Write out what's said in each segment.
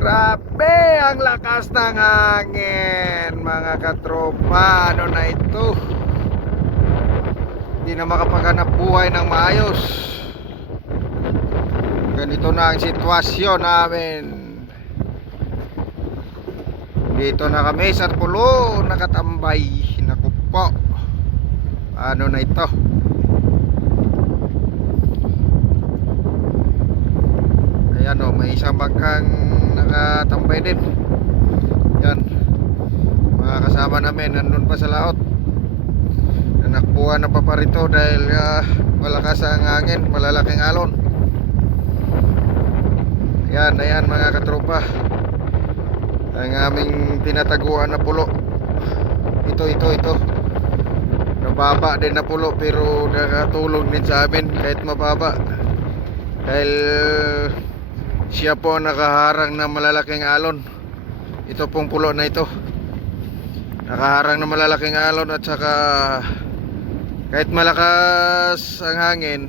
Grabe ang lakas ng hangin, mga katropa. Ano na ito? Hindi na makapaghanap buhay ng maayos. Ganito na ang sitwasyon namin. Dito na kami sa pulo, nakatambay. Naku po. Ano na ito? Ayan o, may isang bangkang nakatambay din. Yan, mga kasama namin nandun pa sa laot. Nanakbuhan na pa rito dahil malakas ang hangin, malalaking alon. Ayan mga katropa, ang aming tinataguan na pulo. Ito nababa din na pulo, pero nakatulong din sa amin kahit mababa, dahil siya po nakaharang na malalaking alon. Ito pong pulo na ito nakaharang na malalaking alon, at saka kahit malakas ang hangin,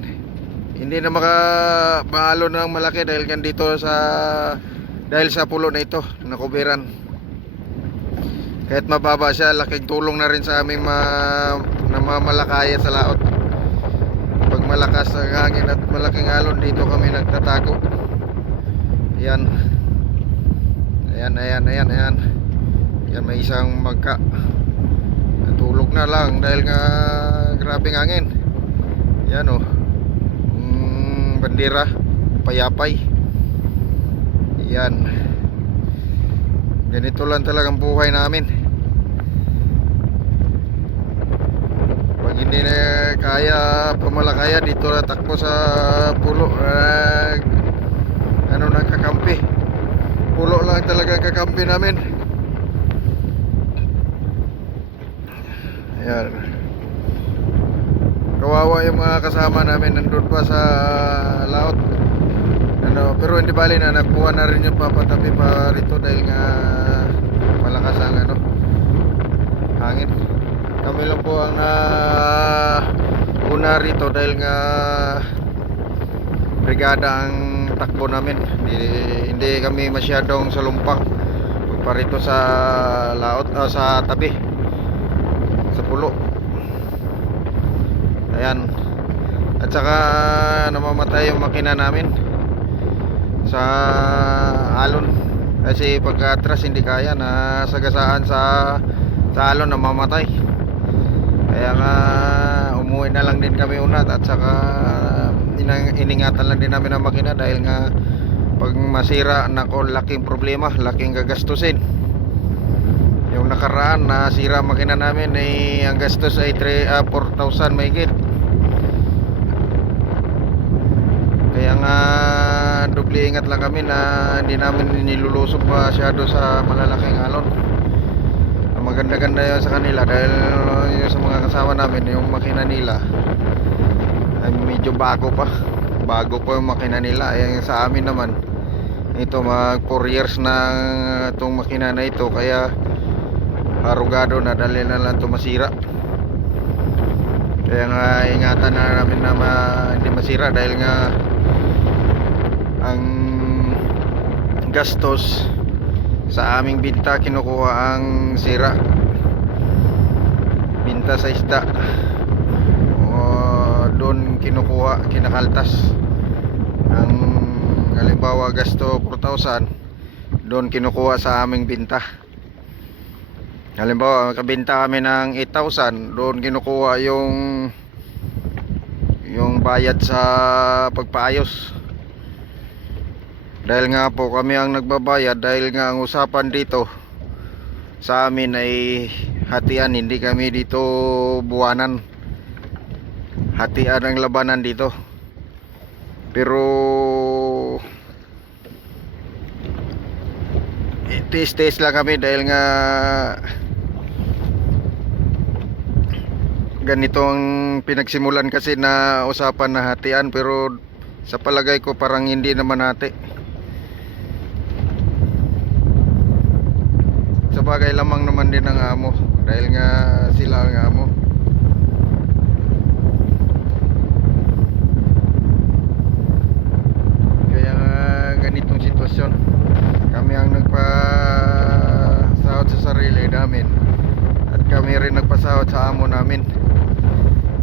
hindi na makapaalon ng malaki dahil sa pulo na ito nakubiran. Kahit mababa siya, laking tulong na rin sa aming namamalakaya sa laot. Pag malakas ang hangin at malaking alon, dito kami nagtatago. Ayan, may isang magka natulog na lang dahil nga grabing hangin. Yan o, bandera payapay. Yan, ganito lang talagang buhay namin. Pag hindi na kaya pamalakaya, dito na takbo sa pulo. Nagkakampi. Pulo lang talaga kakampi namin. Ayan, kawawa yung mga kasama namin nandun pa sa laot. Pero hindi bali na, nakuha na rin yung papatabi pa rito dahil nga malakas ang hangin. Kami lang po ang una rito dahil nga brigada ang takbo namin. Hindi kami masyadong salumpang pagparito sa laot, sa tabi, sa pulo. Ayan, at saka namamatay yung makina namin sa alon kasi pag atras hindi kaya, nasagasaan sa alon, namamatay. Kaya nga umuwi na lang din kami unat, at saka iningatan lang din namin ang makina dahil nga pag masira, nako, laking problema, laking gagastusin. Yung nakaraan nasira makina namin, ang gastos ay 4,000 mahigit. Kaya nga doble ingat lang kami na hindi namin nilulusog masyado sa malalaking alon. Ang maganda-ganda yun sa kanila dahil yung sa mga kasama namin, yung makina nila ay medyo bago pa yung makina nila. Yung sa amin naman, ito mag 4 years na itong makina na ito, kaya arugado na, dali na lang ito masira. Kaya nga ingatan na namin na hindi masira dahil nga ang gastos sa aming binta kinukuha ang sira. Binta sa isda, doon kinukuha, kinakaltas. Ang halimbawa gasto 4,000, doon kinukuha sa aming binta. Halimbawa makabenta kami ng 8,000, doon kinukuha yung bayad sa pagpaayos. Dahil nga po kami ang nagbabayad, dahil nga ang usapan dito sa amin ay hatian, hindi kami dito buwanan. Hatian ang labanan dito. Pero tiis-tiis lang kami dahil nga ganito ang pinagsimulan kasi na usapan na hatian, pero sa palagay ko parang hindi naman hati. Sabagay lamang naman din ang amo dahil nga sila ang amo. Kaya ganitong sitwasyon. Kami ang nagpasahod sa sarili namin at kami rin nagpasahod sa amo namin.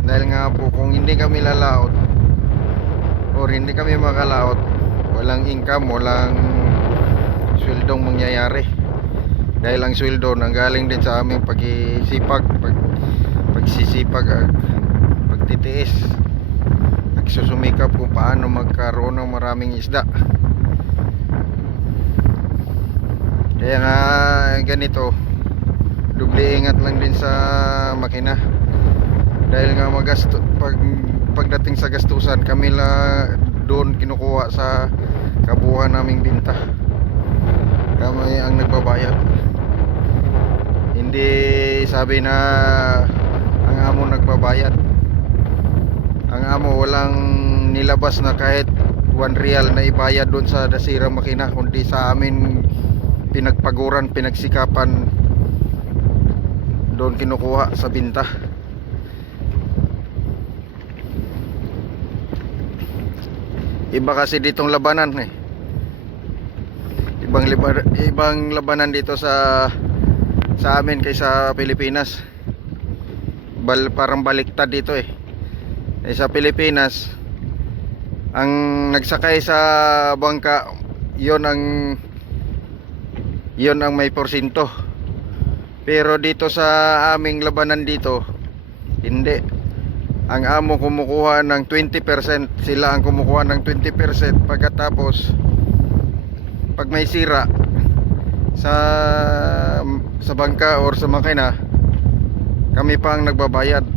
Dahil nga po kung hindi kami lalaot or hindi kami makalaot, walang income, walang sweldong mangyayari. Dahil ang sweldo nanggaling din sa aming pagsisipag, pagtitiis, nagsusumikap kung paano magkaroon ng maraming isda. Kaya nga ganito, doble ingat lang din sa makina. Dahil nga pagdating sa gastusan, kami doon kinukuha sa kabuuan naming binta. Kami ang nagbabayad. Hindi sabi na ang amo nagbabayad. Ang amo walang nilabas na kahit 1 real na ibayad doon sa nasirang makina, kundi sa amin pinagpaguran, pinagsikapan, doon kinukuha sa binta. Iba kasi ditong labanan eh. Ibang labanan dito sa amin kaysa Pilipinas. Parang baliktad dito eh. Sa Pilipinas, ang nagsakay sa bangka, yon ang may porsinto. Pero dito sa aming labanan dito, hindi. Ang amo kumukuha ng 20%, sila ang kumukuha ng 20%. Pagkatapos pag may sira sa bangka or sa makina, kami pa ang nagbabayad.